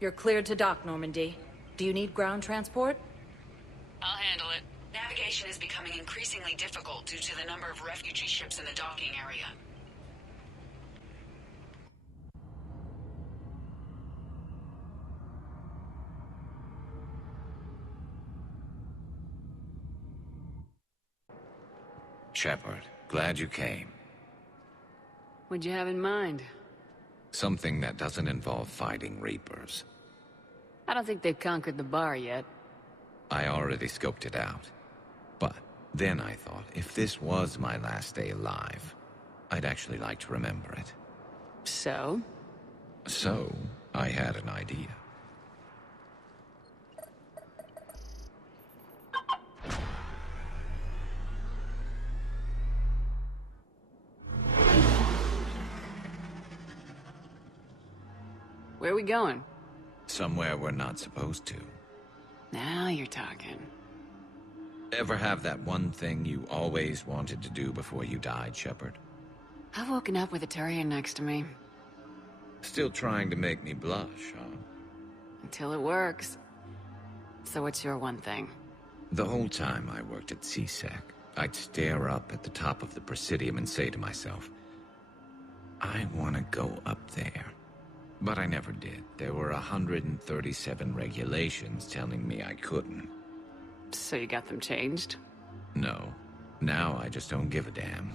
You're cleared to dock, Normandy. Do you need ground transport? I'll handle it. Navigation is becoming increasingly difficult due to the number of refugee ships in the docking area. Shepard, glad you came. What'd you have in mind? Something that doesn't involve fighting Reapers. I don't think they've conquered the bar yet. I already scoped it out. But then I thought, if this was my last day alive, I'd actually like to remember it. So? So, I had an idea. Where are we going? Somewhere we're not supposed to. Now you're talking. Ever have that one thing you always wanted to do before you died, Shepard? I've woken up with a Turian next to me. Still trying to make me blush, huh? Until it works. So what's your one thing? The whole time I worked at CSEC, I'd stare up at the top of the Presidium and say to myself, I want to go up there. But I never did. There were 137 regulations telling me I couldn't. So you got them changed? No. Now I just don't give a damn.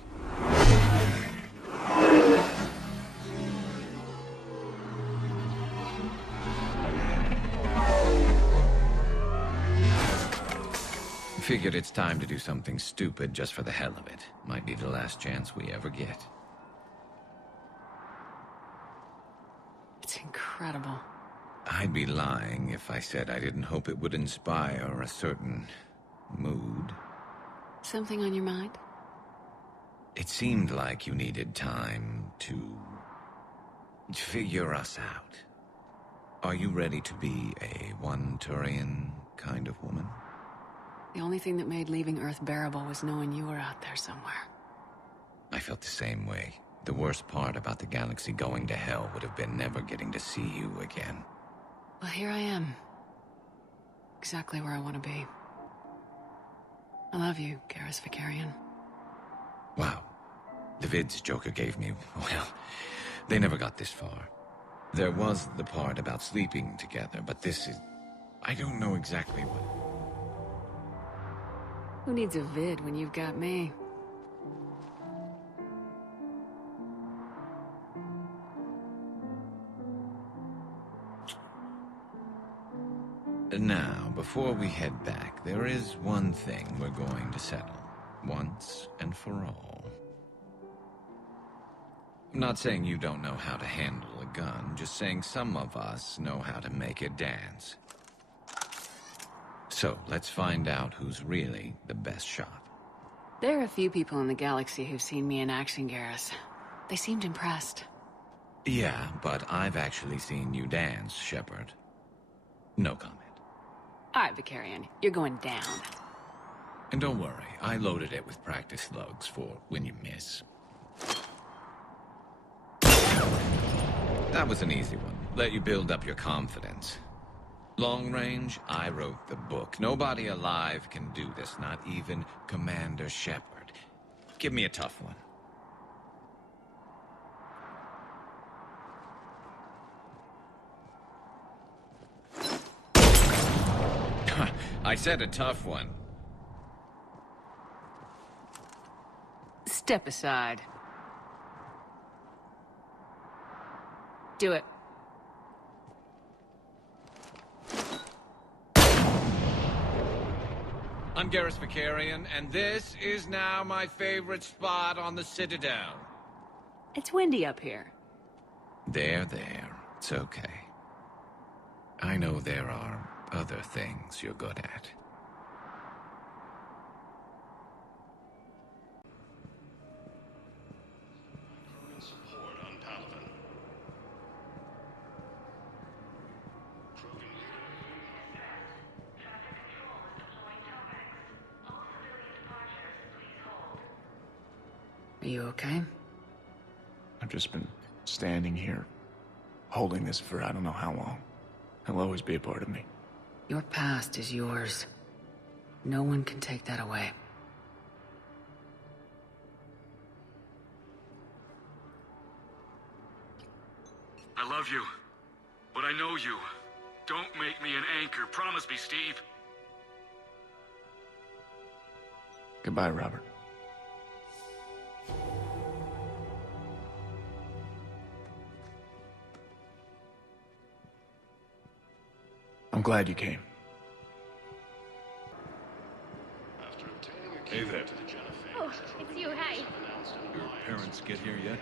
Figured it's time to do something stupid just for the hell of it. Might be the last chance we ever get. It's incredible. I'd be lying if I said I didn't hope it would inspire a certain mood. Something on your mind? It seemed like you needed time to figure us out. Are you ready to be a one-Turian kind of woman? The only thing that made leaving Earth bearable was knowing you were out there somewhere. I felt the same way. The worst part about the galaxy going to hell would have been never getting to see you again. Well, here I am. Exactly where I want to be. I love you, Garrus Vicarian. Wow. The vids Joker gave me, well, they never got this far. There was the part about sleeping together, but this is... I don't know exactly what... Who needs a vid when you've got me? Now, before we head back, there is one thing we're going to settle. Once and for all. I'm not saying you don't know how to handle a gun, just saying some of us know how to make it dance. So, let's find out who's really the best shot. There are a few people in the galaxy who've seen me in action, Garrus. They seemed impressed. Yeah, but I've actually seen you dance, Shepard. No comment. All right, Vicarian, you're going down. And don't worry, I loaded it with practice slugs for when you miss. That was an easy one. Let you build up your confidence. Long range, I wrote the book. Nobody alive can do this, not even Commander Shepard. Give me a tough one. I said a tough one. Step aside. Do it. I'm Garrus Vicarian, and this is now my favorite spot on the Citadel. It's windy up here. There. It's okay. I know there are other things you're good at. Support on Paladin. Are you okay? I've just been standing here, holding this for I don't know how long. He'll always be a part of me. Your past is yours. No one can take that away. I love you, but I know you. Don't make me an anchor. Promise me, Steve. Goodbye, Robert. I'm glad you came. After obtaining a Hey key there. to the Jenna Oh, it's you, hi. Your parents get here yet?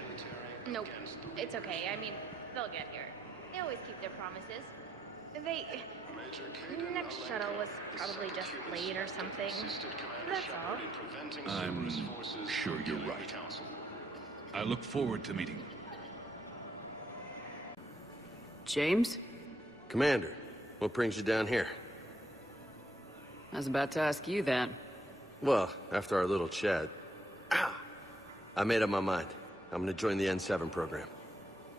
Nope, it's okay. I mean, they'll get here. They always keep their promises. Next shuttle was probably just late or something. That's all. I'm sure you're right. I look forward to meeting you. James? Commander, what brings you down here? I was about to ask you that. Well, after our little chat, I made up my mind. I'm gonna join the N7 program.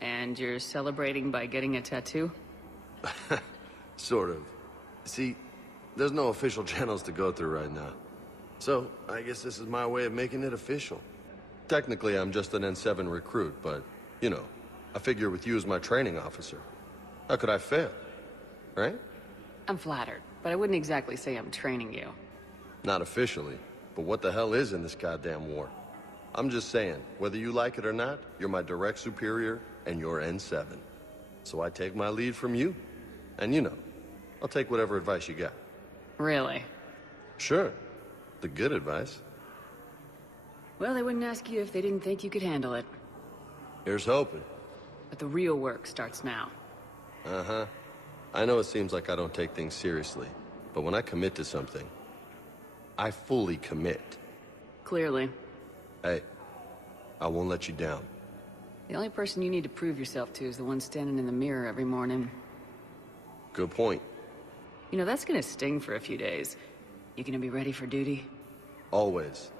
And you're celebrating by getting a tattoo? Sort of. See, there's no official channels to go through right now. So, I guess this is my way of making it official. Technically, I'm just an N7 recruit, but, you know, I figure with you as my training officer, how could I fail? Right? I'm flattered, but I wouldn't exactly say I'm training you. Not officially, but what the hell is in this goddamn war? I'm just saying, whether you like it or not, you're my direct superior, and you're N7. So I take my lead from you. And you know, I'll take whatever advice you got. Really? Sure. The good advice. Well, they wouldn't ask you if they didn't think you could handle it. Here's hoping. But the real work starts now. Uh-huh. I know it seems like I don't take things seriously, but when I commit to something, I fully commit. Clearly. Hey, I won't let you down. The only person you need to prove yourself to is the one standing in the mirror every morning. Good point. You know, that's gonna sting for a few days. You gonna be ready for duty? Always.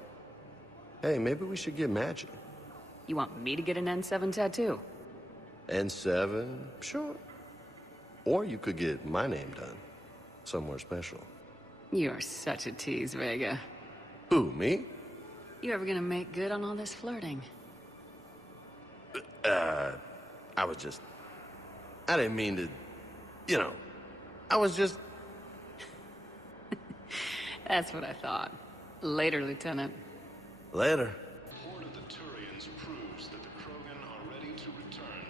Hey, maybe we should get matching. You want me to get an N7 tattoo? N7, sure. Or you could get my name done. Somewhere special. You're such a tease, Vega. Who, me? You ever gonna make good on all this flirting? I didn't mean to, you know, I was just... That's what I thought. Later, Lieutenant. Later. The horde of the Turians proves that the Krogan are ready to return.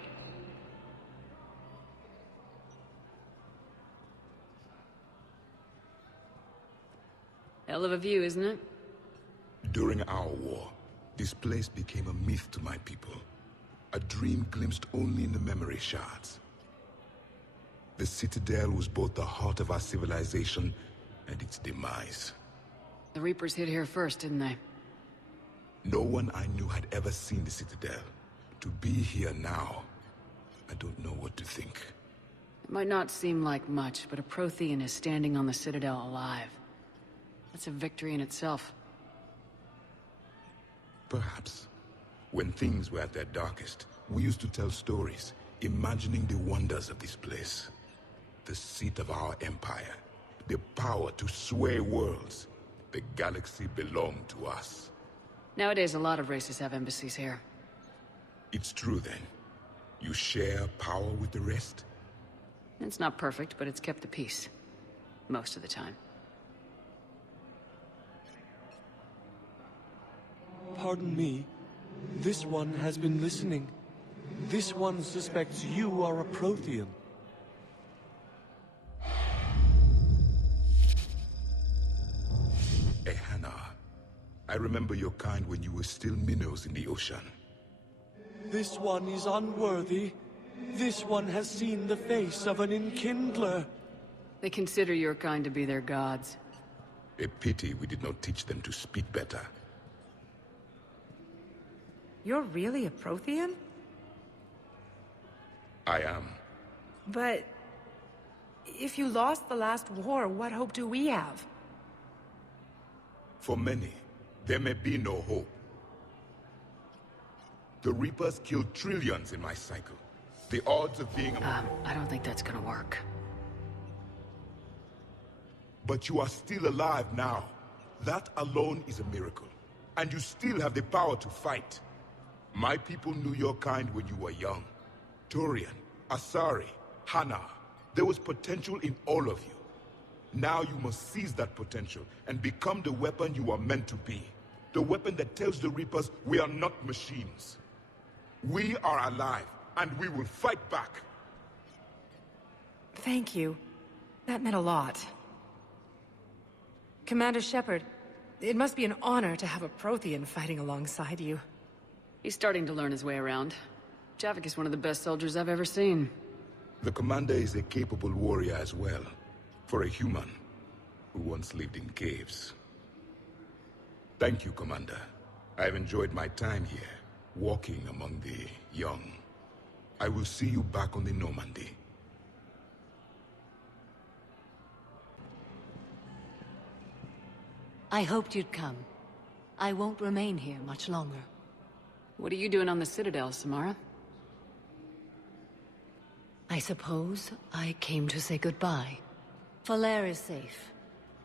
Hell of a view, isn't it? During our war, this place became a myth to my people. A dream glimpsed only in the memory shards. The Citadel was both the heart of our civilization and its demise. The Reapers hit here first, didn't they? No one I knew had ever seen the Citadel. To be here now, I don't know what to think. It might not seem like much, but a Prothean is standing on the Citadel alive. That's a victory in itself. Perhaps. When things were at their darkest, we used to tell stories, imagining the wonders of this place. The seat of our empire. The power to sway worlds. The galaxy belonged to us. Nowadays, a lot of races have embassies here. It's true then. You share power with the rest? It's not perfect, but it's kept the peace. Most of the time. Pardon me. This one has been listening. This one suspects you are a Prothean. Ehana. I remember your kind when you were still minnows in the ocean. This one is unworthy. This one has seen the face of an enkindler. They consider your kind to be their gods. A pity we did not teach them to speak better. You're really a Prothean? I am. But... if you lost the last war, what hope do we have? For many, there may be no hope. The Reapers killed trillions in my cycle. The odds of being I don't think that's gonna work. But you are still alive now. That alone is a miracle. And you still have the power to fight. My people knew your kind when you were young. Turian, Asari, Hana. There was potential in all of you. Now you must seize that potential and become the weapon you are meant to be. The weapon that tells the Reapers we are not machines. We are alive, and we will fight back. Thank you. That meant a lot. Commander Shepard, it must be an honor to have a Prothean fighting alongside you. He's starting to learn his way around. Javik is one of the best soldiers I've ever seen. The commander is a capable warrior as well. For a human who once lived in caves. Thank you, Commander. I've enjoyed my time here, walking among the young. I will see you back on the Normandy. I hoped you'd come. I won't remain here much longer. What are you doing on the Citadel, Samara? I suppose I came to say goodbye. Falere is safe,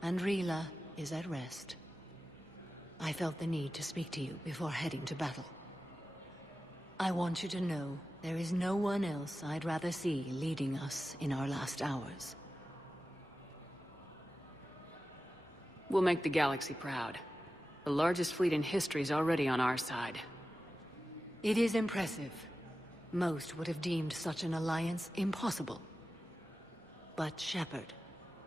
and Rila is at rest. I felt the need to speak to you before heading to battle. I want you to know there is no one else I'd rather see leading us in our last hours. We'll make the galaxy proud. The largest fleet in history is already on our side. It is impressive. Most would have deemed such an alliance impossible. But Shepard,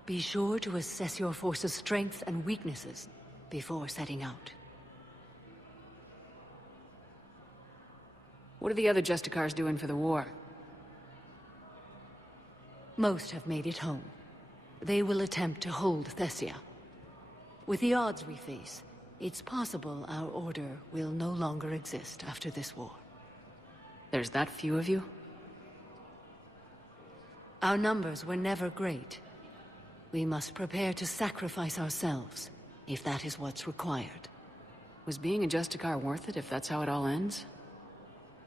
be sure to assess your force's strengths and weaknesses before setting out. What are the other Justicars doing for the war? Most have made it home. They will attempt to hold Thessia. With the odds we face, it's possible our order will no longer exist after this war. There's that few of you? Our numbers were never great. We must prepare to sacrifice ourselves, if that is what's required. Was being a Justicar worth it if that's how it all ends?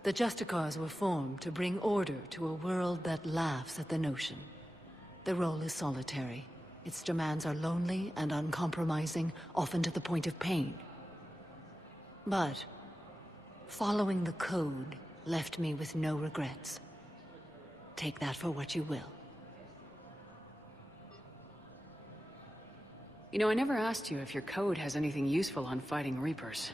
The Justicars were formed to bring order to a world that laughs at the notion. The role is solitary. Its demands are lonely and uncompromising, often to the point of pain. But following the code left me with no regrets. Take that for what you will. You know, I never asked you if your code has anything useful on fighting Reapers.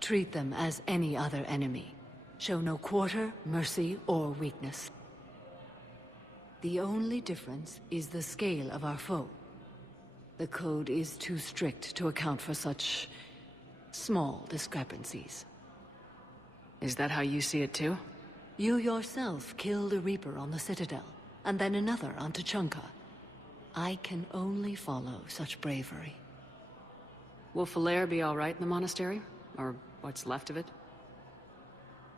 Treat them as any other enemy. Show no quarter, mercy, or weakness. The only difference is the scale of our foe. The code is too strict to account for such small discrepancies. Is that how you see it too? You yourself killed a Reaper on the Citadel, and then another on Tuchanka. I can only follow such bravery. Will Falere be all right in the monastery? Or what's left of it?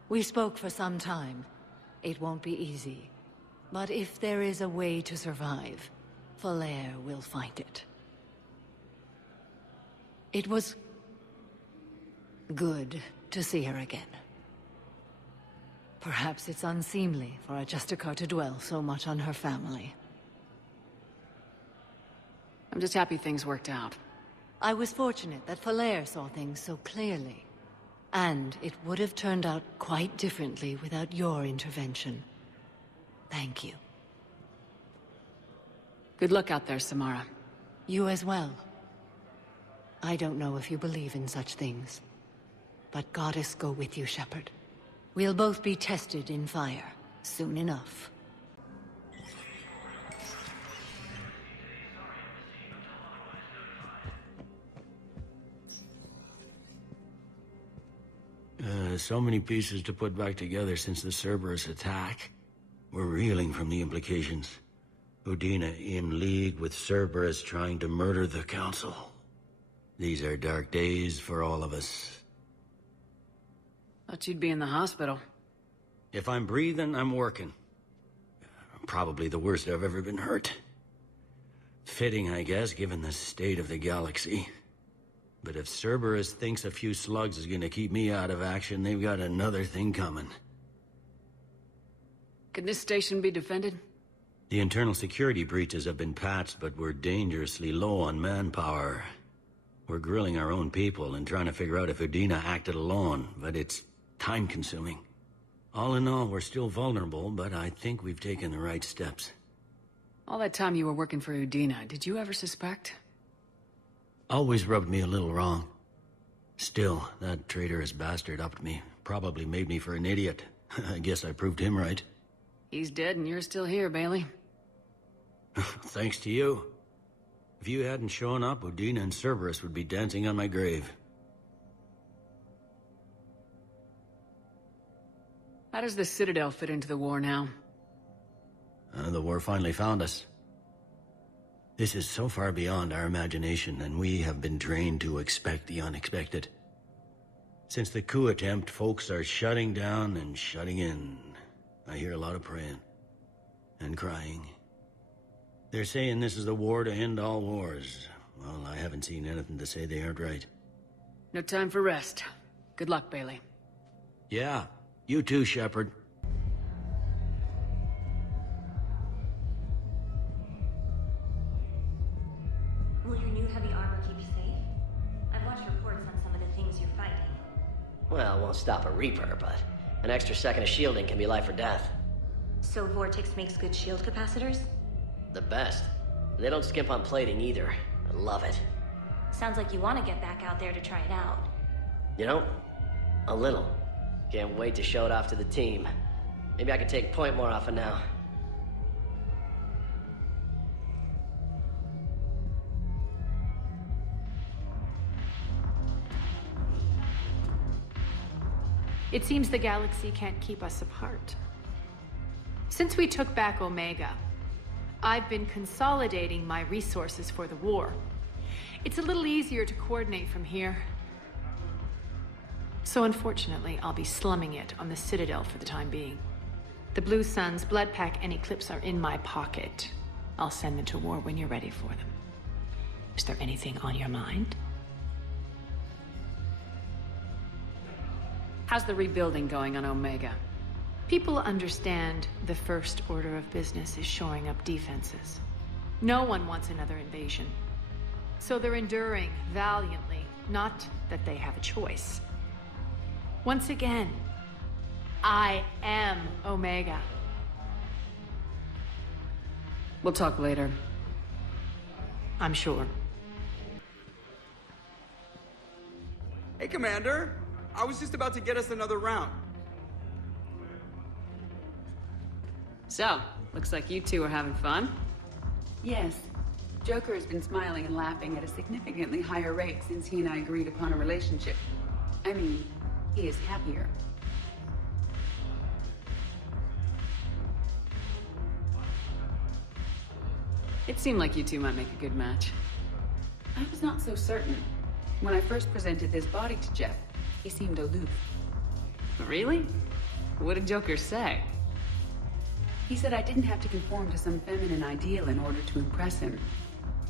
We spoke for some time. It won't be easy. But if there is a way to survive, Falere will find it. It was good to see her again. Perhaps it's unseemly for a Justicar to dwell so much on her family. I'm just happy things worked out. I was fortunate that Falere saw things so clearly. And it would have turned out quite differently without your intervention. Thank you. Good luck out there, Samara. You as well. I don't know if you believe in such things. But Goddess go with you, Shepard. We'll both be tested in fire, soon enough. So many pieces to put back together since the Cerberus attack. We're reeling from the implications. Udina in league with Cerberus trying to murder the Council. These are dark days for all of us. Thought you'd be in the hospital. If I'm breathing, I'm working. Probably the worst I've ever been hurt. Fitting, I guess, given the state of the galaxy. But if Cerberus thinks a few slugs is gonna keep me out of action, they've got another thing coming. Can this station be defended? The internal security breaches have been patched, but we're dangerously low on manpower. We're grilling our own people and trying to figure out if Udina acted alone, but it's time-consuming. All in all, we're still vulnerable, but I think we've taken the right steps. All that time you were working for Udina, did you ever suspect? Always rubbed me a little wrong. Still, that traitorous bastard upped me. Probably made me for an idiot. I guess I proved him right. He's dead and you're still here, Bailey. Thanks to you. If you hadn't shown up, Udina and Cerberus would be dancing on my grave. How does the Citadel fit into the war now? The war finally found us. This is so far beyond our imagination, and we have been trained to expect the unexpected. Since the coup attempt, folks are shutting down and shutting in. I hear a lot of praying. And crying. They're saying this is the war to end all wars. Well, I haven't seen anything to say they aren't right. No time for rest. Good luck, Bailey. Yeah, you too, Shepard. Will your new heavy armor keep you safe? I've watched reports on some of the things you're fighting. Well, it won't stop a Reaper, but an extra second of shielding can be life or death. So Vortex makes good shield capacitors? The best. They don't skimp on plating either. I love it. Sounds like you want to get back out there to try it out. You know, a little. Can't wait to show it off to the team. Maybe I can take point more often now. It seems the galaxy can't keep us apart. Since we took back Omega, I've been consolidating my resources for the war. It's a little easier to coordinate from here. So unfortunately, I'll be slumming it on the Citadel for the time being. The Blue Suns, Blood Pack, and Eclipse are in my pocket. I'll send them to war when you're ready for them. Is there anything on your mind? How's the rebuilding going on Omega? People understand the first order of business is shoring up defenses. No one wants another invasion. So they're enduring valiantly, not that they have a choice. Once again, I am Omega. We'll talk later. I'm sure. Hey, Commander. I was just about to get us another round. So, looks like you two are having fun. Yes. Joker has been smiling and laughing at a significantly higher rate since he and I agreed upon a relationship. I mean, he is happier. It seemed like you two might make a good match. I was not so certain. When I first presented this body to Jeff, he seemed aloof. Really? What did Joker say? He said I didn't have to conform to some feminine ideal in order to impress him.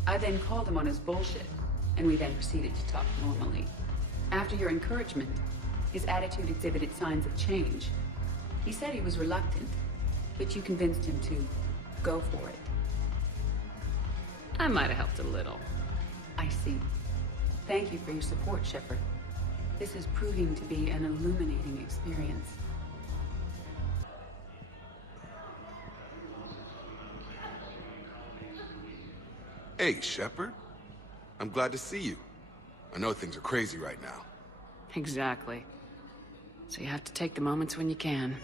I then called him on his bullshit, and we then proceeded to talk normally. After your encouragement, his attitude exhibited signs of change. He said he was reluctant, but you convinced him to go for it. I might have helped a little. I see. Thank you for your support, Shepard. This is proving to be an illuminating experience. Hey, Shepard. I'm glad to see you. I know things are crazy right now. Exactly. So you have to take the moments when you can.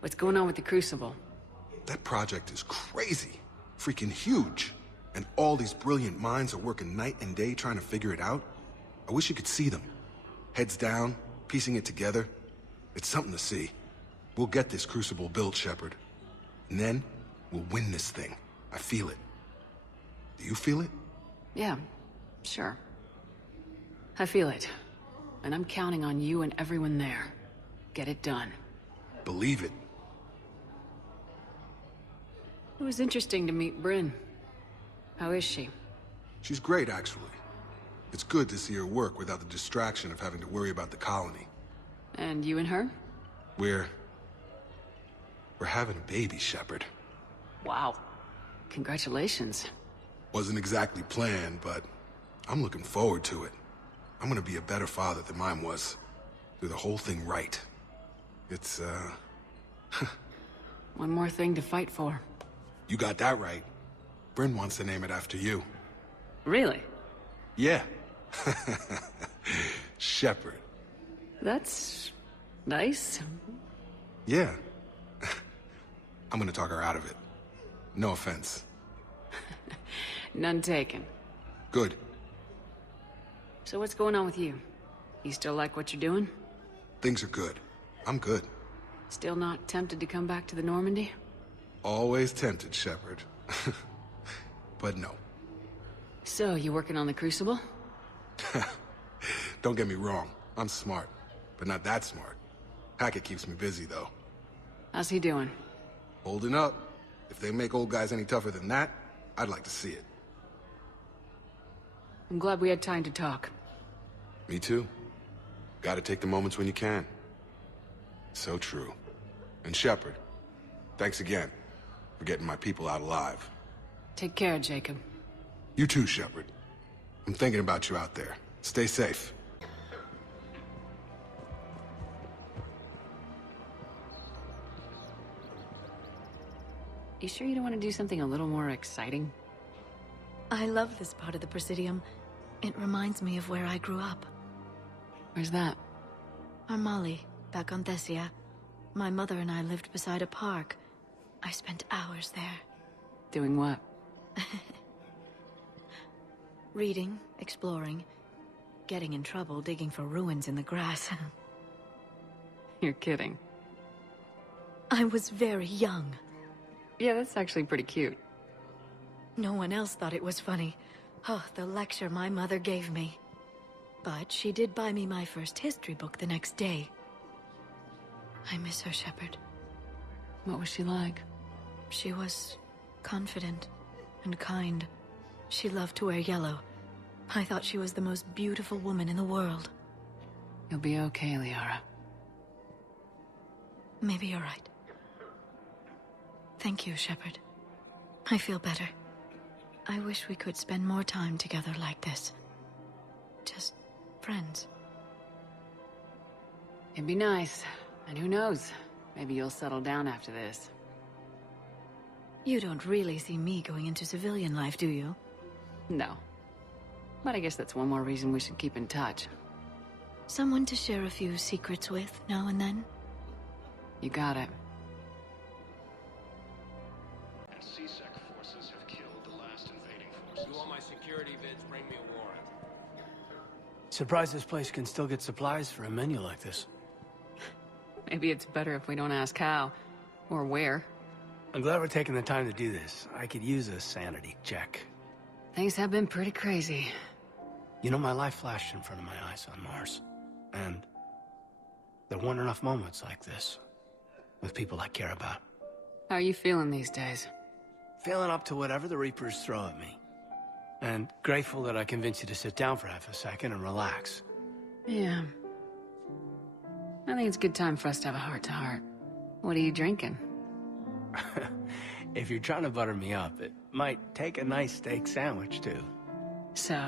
What's going on with the Crucible? That project is crazy. Freaking huge. And all these brilliant minds are working night and day trying to figure it out. I wish you could see them. Heads down, piecing it together. It's something to see. We'll get this Crucible built, Shepard. And then, we'll win this thing. I feel it. Do you feel it? Yeah, sure. I feel it. And I'm counting on you and everyone there. Get it done. Believe it. It was interesting to meet Bryn. How is she? She's great, actually. It's good to see her work without the distraction of having to worry about the colony. And you and her? We're We're having a baby, Shepard. Wow. Congratulations. Wasn't exactly planned, but I'm looking forward to it. I'm gonna be a better father than mine was. Do the whole thing right. It's, One more thing to fight for. You got that right. Bryn wants to name it after you. Really? Yeah. Shepard. That's... nice. Yeah. I'm gonna talk her out of it. No offense. None taken. Good. So what's going on with you? You still like what you're doing? Things are good. I'm good. Still not tempted to come back to the Normandy? Always tempted, Shepard. But no. So, you working on the Crucible? Don't get me wrong. I'm smart. But not that smart. Hackett keeps me busy, though. How's he doing? Holding up. If they make old guys any tougher than that, I'd like to see it. I'm glad we had time to talk. Me too. Gotta take the moments when you can. So true. And Shepard, thanks again for getting my people out alive. Take care, Jacob. You too, Shepard. I'm thinking about you out there. Stay safe. You sure you don't want to do something a little more exciting? I love this part of the Presidium. It reminds me of where I grew up. Where's that? Armali, back on Thessia. My mother and I lived beside a park. I spent hours there. Doing what? Reading, exploring, getting in trouble digging for ruins in the grass. You're kidding. I was very young. Yeah, that's actually pretty cute. No one else thought it was funny. Oh, the lecture my mother gave me. But she did buy me my first history book the next day. I miss her, Shepard. What was she like? She was confident and kind. She loved to wear yellow. I thought she was the most beautiful woman in the world. You'll be okay, Liara. Maybe you're right. Thank you, Shepard. I feel better. I wish we could spend more time together like this. Just friends. It'd be nice. And who knows? Maybe you'll settle down after this. You don't really see me going into civilian life, do you? No. But I guess that's one more reason we should keep in touch. Someone to share a few secrets with now and then? You got it. And CSEC forces have killed the last invading forces. You want my security vids, bring me a warrant. Surprised this place can still get supplies for a menu like this. Maybe it's better if we don't ask how. Or where. I'm glad we're taking the time to do this. I could use a sanity check. Things have been pretty crazy. You know, my life flashed in front of my eyes on Mars. And there weren't enough moments like this. With people I care about. How are you feeling these days? Feeling up to whatever the Reapers throw at me. And grateful that I convinced you to sit down for half a second and relax. Yeah. I think it's a good time for us to have a heart-to-heart. What are you drinking? If you're trying to butter me up, it might take a nice steak sandwich, too. So?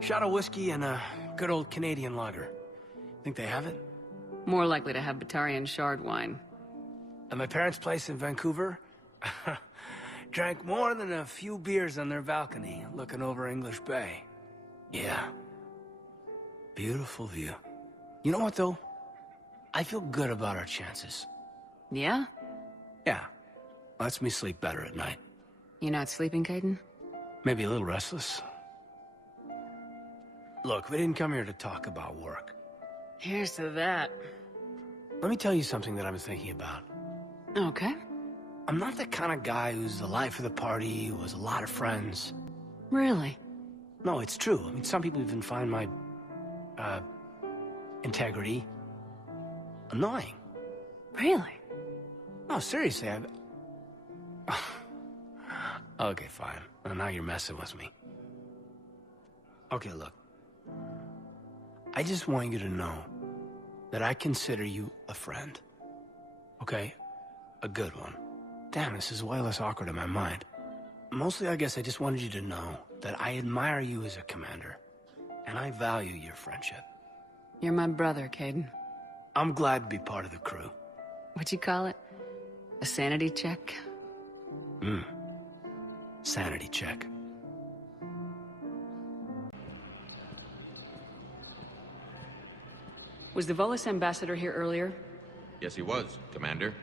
Shot of whiskey and a good old Canadian lager. Think they have it? More likely to have Batarian shard wine. At my parents' place in Vancouver, drank more than a few beers on their balcony, looking over English Bay. Yeah. Beautiful view. You know what, though? I feel good about our chances. Yeah? Yeah. Lets me sleep better at night. You not sleeping, Caden? Maybe a little restless. Look, we didn't come here to talk about work. Here's to that. Let me tell you something that I've been thinking about. Okay. I'm not the kind of guy who's the life of the party, who has a lot of friends. Really? No, it's true. I mean, some people even find my, integrity annoying. Really? No, seriously, Okay, fine. Well, now you're messing with me. Okay, look. I just want you to know that I consider you a friend. Okay? A good one. Damn, this is way less awkward in my mind. Mostly, I guess I just wanted you to know that I admire you as a commander, and I value your friendship. You're my brother, Caden. I'm glad to be part of the crew. What'd you call it? A sanity check? Sanity check. Was the Volus ambassador here earlier? Yes, he was, Commander.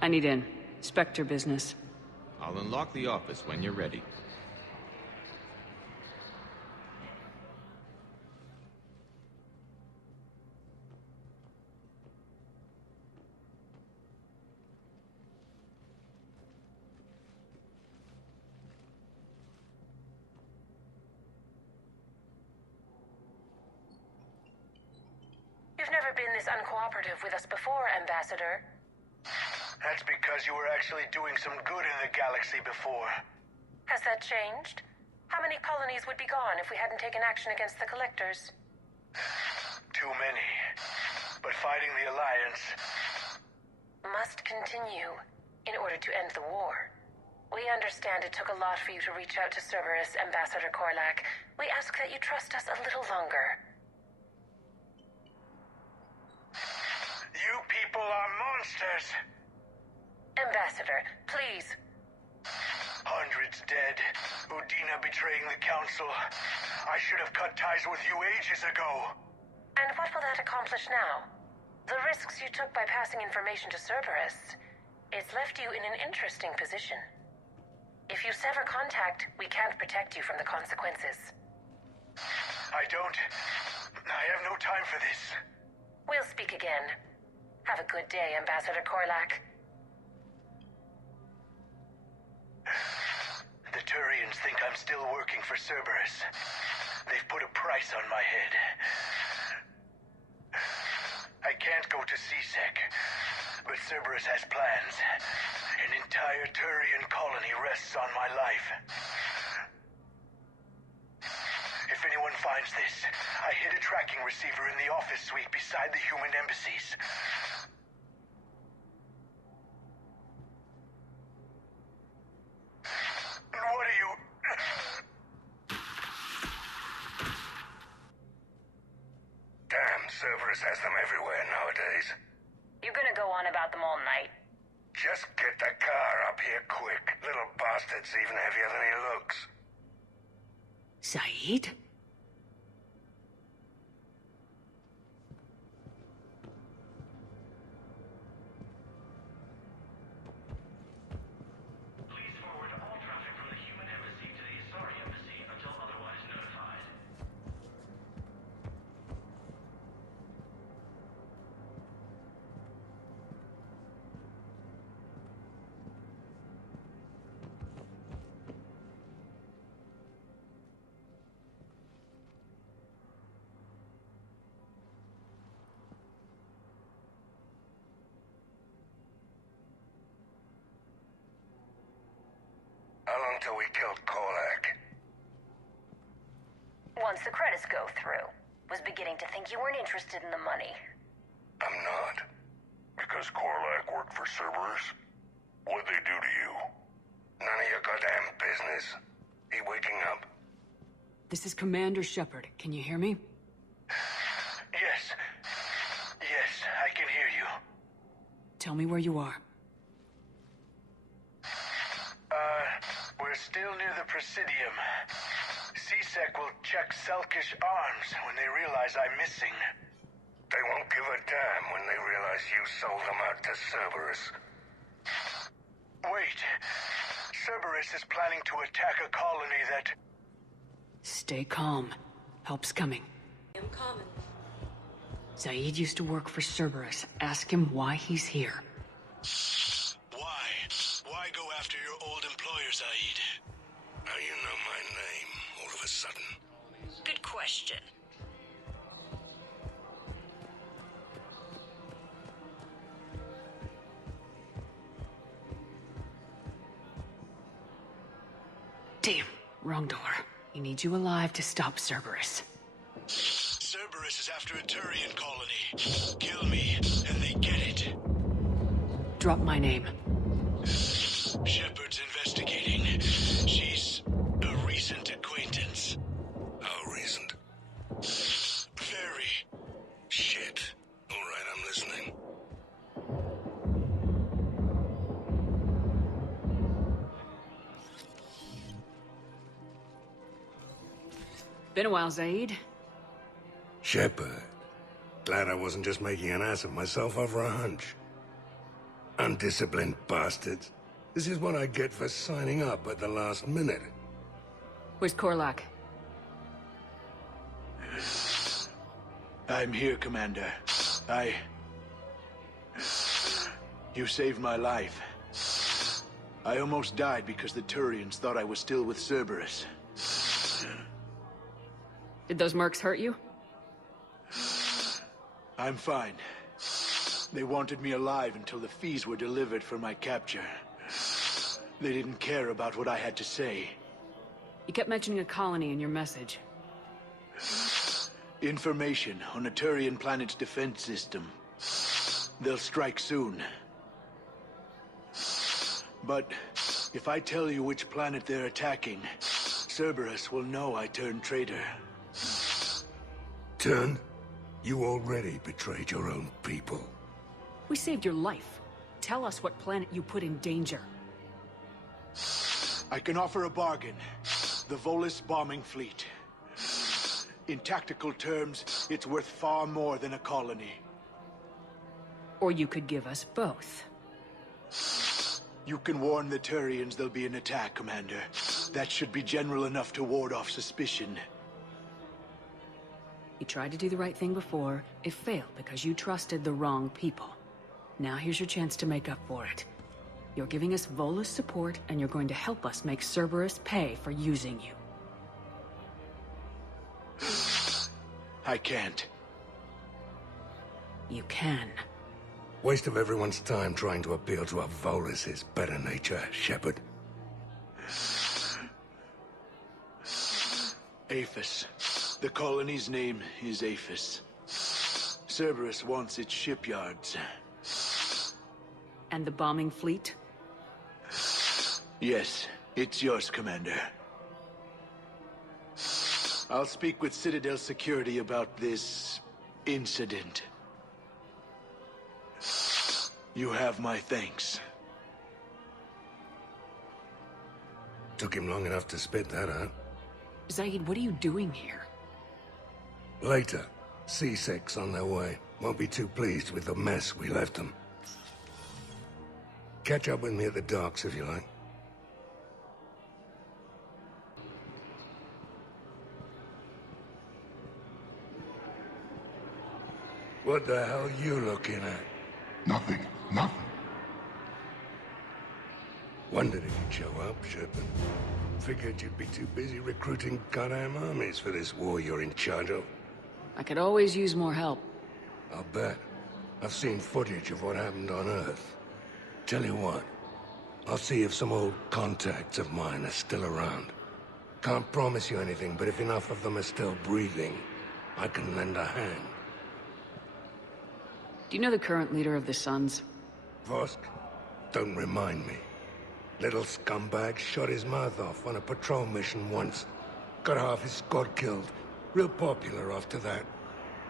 I need in. Spectre business. I'll unlock the office when you're ready. You've never been this uncooperative with us before, Ambassador. That's because you were actually doing some good in the galaxy before. Has that changed? How many colonies would be gone if we hadn't taken action against the Collectors? Too many. But fighting the Alliance must continue in order to end the war. We understand it took a lot for you to reach out to Cerberus, Ambassador Korlak. We ask that you trust us a little longer. You people are monsters! Ambassador, please. Hundreds dead. Udina betraying the Council. I should have cut ties with you ages ago. And what will that accomplish now? The risks you took by passing information to Cerberus, it's left you in an interesting position. If you sever contact, we can't protect you from the consequences. I have no time for this. We'll speak again. Have a good day, Ambassador Korlak. The Turians think I'm still working for Cerberus. They've put a price on my head. I can't go to CSEC, but Cerberus has plans. An entire Turian colony rests on my life. If anyone finds this, I hid a tracking receiver in the office suite beside the human embassies. What are you... Damn, Cerberus has them everywhere nowadays. You gonna go on about them all night? Just get the car up here quick. Little bastard's even heavier than he looks. Saeed? How long till we killed Korlak? Once the credits go through. Was beginning to think you weren't interested in the money. I'm not. Because Korlak worked for Cerberus? What'd they do to you? None of your goddamn business. He waking up? This is Commander Shepard. Can you hear me? Yes. Yes, I can hear you. Tell me where you are. We're still near the Presidium. CSEC will check Selkish arms when they realize I'm missing. They won't give a damn when they realize you sold them out to Cerberus. Wait. Cerberus is planning to attack a colony that... Stay calm. Help's coming. I'm coming. Saeed used to work for Cerberus. Ask him why he's here. Why? Why go after your old employer, Saeed? Now you know my name, all of a sudden. Good question. Damn, wrong door. He needs you alive to stop Cerberus. Cerberus is after a Turian colony. Kill me, and they get it. Drop my name. Shepard's investigating. She's a recent acquaintance. How recent? Very. Shit. All right, I'm listening. Been a while, Zaid. Shepard. Glad I wasn't just making an ass of myself over a hunch. Undisciplined bastards. This is what I get for signing up at the last minute. Where's Korlak? I'm here, Commander. You saved my life. I almost died because the Turians thought I was still with Cerberus. Did those mercs hurt you? I'm fine. They wanted me alive until the fees were delivered for my capture. They didn't care about what I had to say. You kept mentioning a colony in your message. Information on a Turian planet's defense system. They'll strike soon. But if I tell you which planet they're attacking, Cerberus will know I turned traitor. Turned? You already betrayed your own people. We saved your life. Tell us what planet you put in danger. I can offer a bargain. The Volus bombing fleet. In tactical terms, it's worth far more than a colony. Or you could give us both. You can warn the Turians there'll be an attack, Commander. That should be general enough to ward off suspicion. You tried to do the right thing before. It failed because you trusted the wrong people. Now here's your chance to make up for it. You're giving us Volus support, and you're going to help us make Cerberus pay for using you. I can't. You can. Waste of everyone's time trying to appeal to a Volus's better nature, Shepard. Aphis. The colony's name is Aphis. Cerberus wants its shipyards. And the bombing fleet? Yes, it's yours, Commander. I'll speak with Citadel security about this incident. You have my thanks. Took him long enough to spit that out. Zaid, what are you doing here? Later. C-Sec's on their way. Won't be too pleased with the mess we left them. Catch up with me at the docks if you like. What the hell are you looking at? Nothing. Nothing. Wondered if you'd show up, Shepard. Figured you'd be too busy recruiting goddamn armies for this war you're in charge of. I could always use more help. I'll bet. I've seen footage of what happened on Earth. Tell you what, I'll see if some old contacts of mine are still around. Can't promise you anything, but if enough of them are still breathing, I can lend a hand. Do you know the current leader of the Suns? Vosk? Don't remind me. Little scumbag shot his mouth off on a patrol mission once. Got half his squad killed. Real popular after that.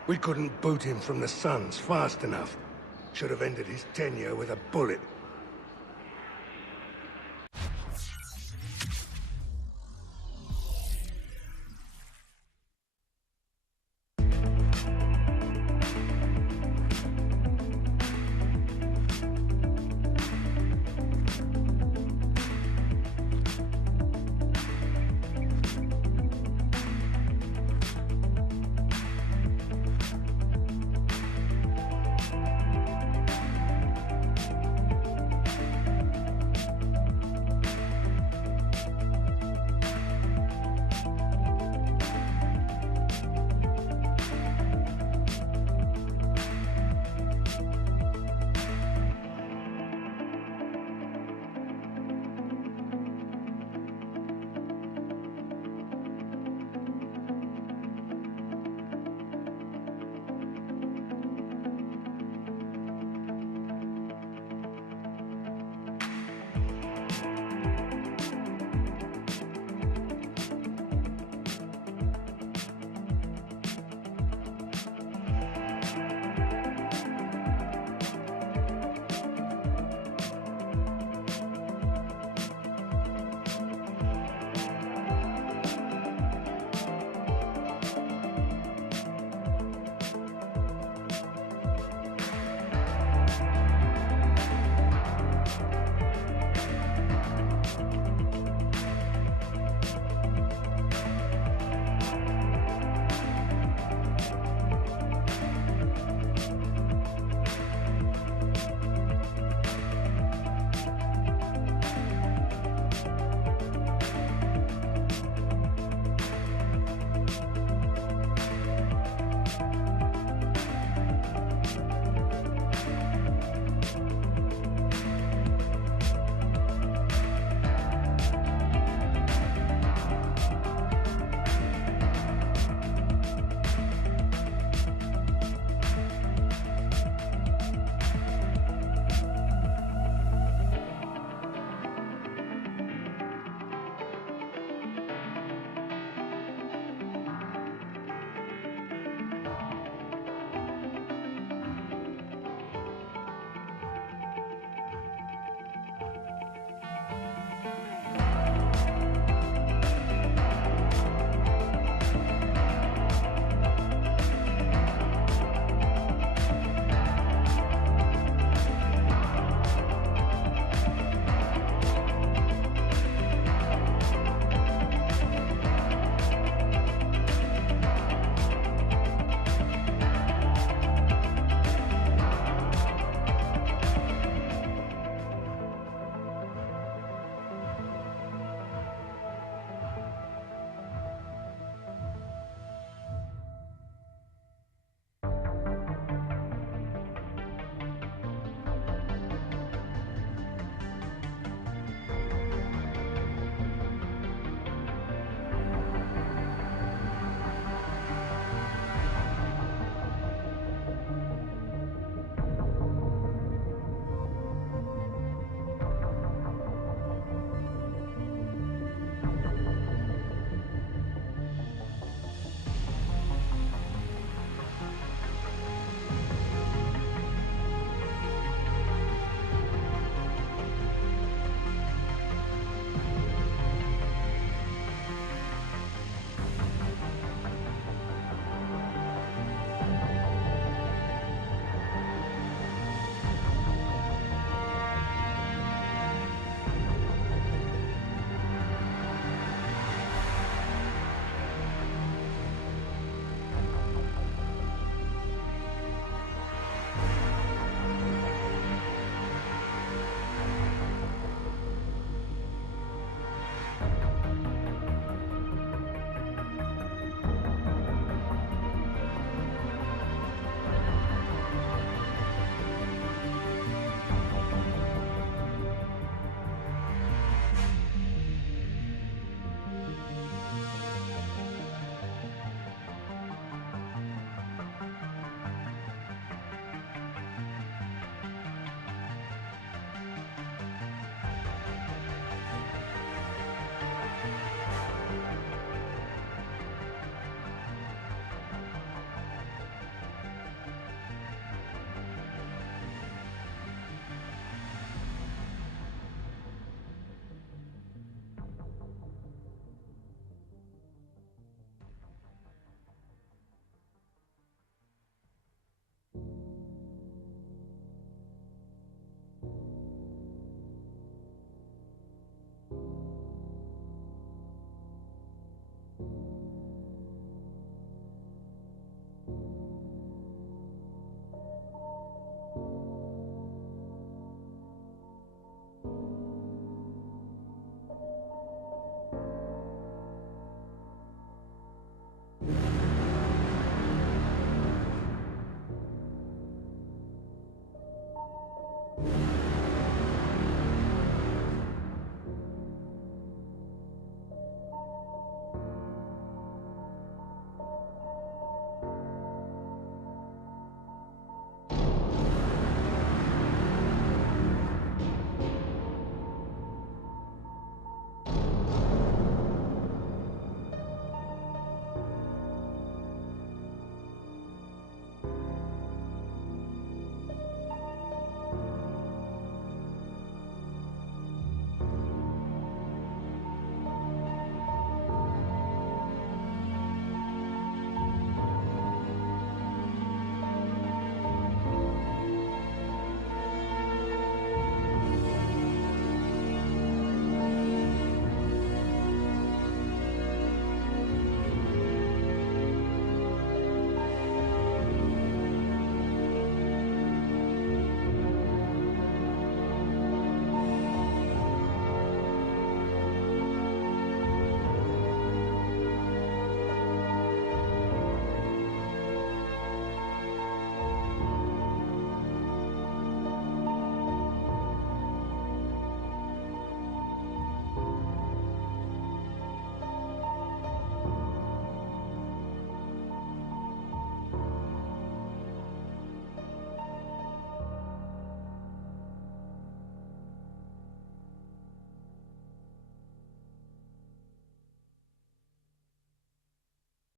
We couldn't boot him from the Suns fast enough. Should have ended his tenure with a bullet.